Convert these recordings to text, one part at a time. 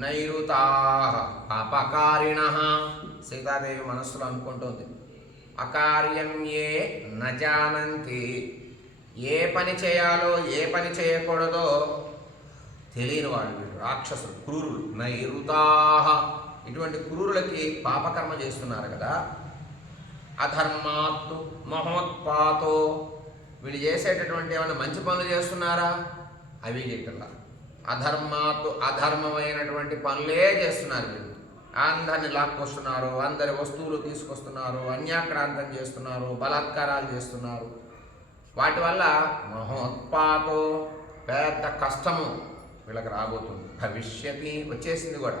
నైరుతా పాపకారిణ సీతాదేవి మనస్సులో అనుకుంటుంది. అకార్యం ఏ నజానంతి ఏ పని చేయాలో ఏ పని చేయకూడదో తెలియని వాళ్ళు వీళ్ళు రాక్షసులు క్రూరులు. నైరుతాహ ఇటువంటి క్రూరులకి పాపకర్మ చేస్తున్నారు కదా. అధర్మాత్తు మహోత్పాతో వీళ్ళు చేసేటటువంటి ఏమైనా మంచి పనులు చేస్తున్నారా? అవి చేయటంలా అధర్మాత్తు అధర్మమైనటువంటి పనులే చేస్తున్నారు వీళ్ళు. అందరిని లాక్కొస్తున్నారు అందరి వస్తువులు తీసుకొస్తున్నారు అన్యాక్రాంతం చేస్తున్నారు బలాత్కారాలు చేస్తున్నారు. వాటి వల్ల మహోత్పాతో పెద్ద కష్టము వీళ్ళకి రాబోతుంది. భవిష్యతి వచ్చేసింది కూడా.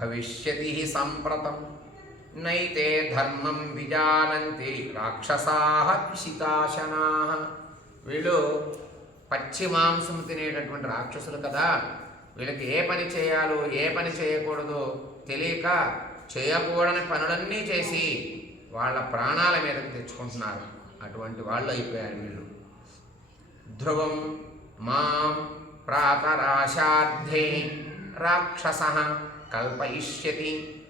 భవిష్యతి సంప్రతం. నైతే ధర్మం విజానంతి రాక్షసా పిశితాశనా. వీళ్ళు పచ్చి మాంసం తినేటటువంటి రాక్షసులు కదా. వీళ్ళకి ఏ పని చేయాలో ఏ పని చేయకూడదో తెలియక చేయకూడని పనులన్నీ చేసి వాళ్ళ ప్రాణాల మీదకి తెచ్చుకుంటున్నారు. అటువంటి వాళ్ళు అయిపోయారు వీళ్ళు. ధ్రువం మాం ప్రాతరాశార్థే రాక్షస కల్పయిష్యతి.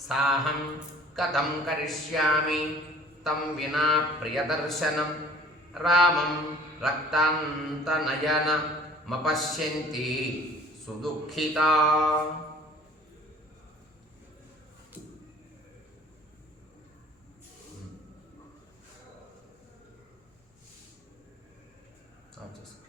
సాహం కథం కరిష్యామి తం వినా ప్రియదర్శనం రామం రక్తాంతనయనమపశ్యంతి సుదుఃఖిత చేసుకో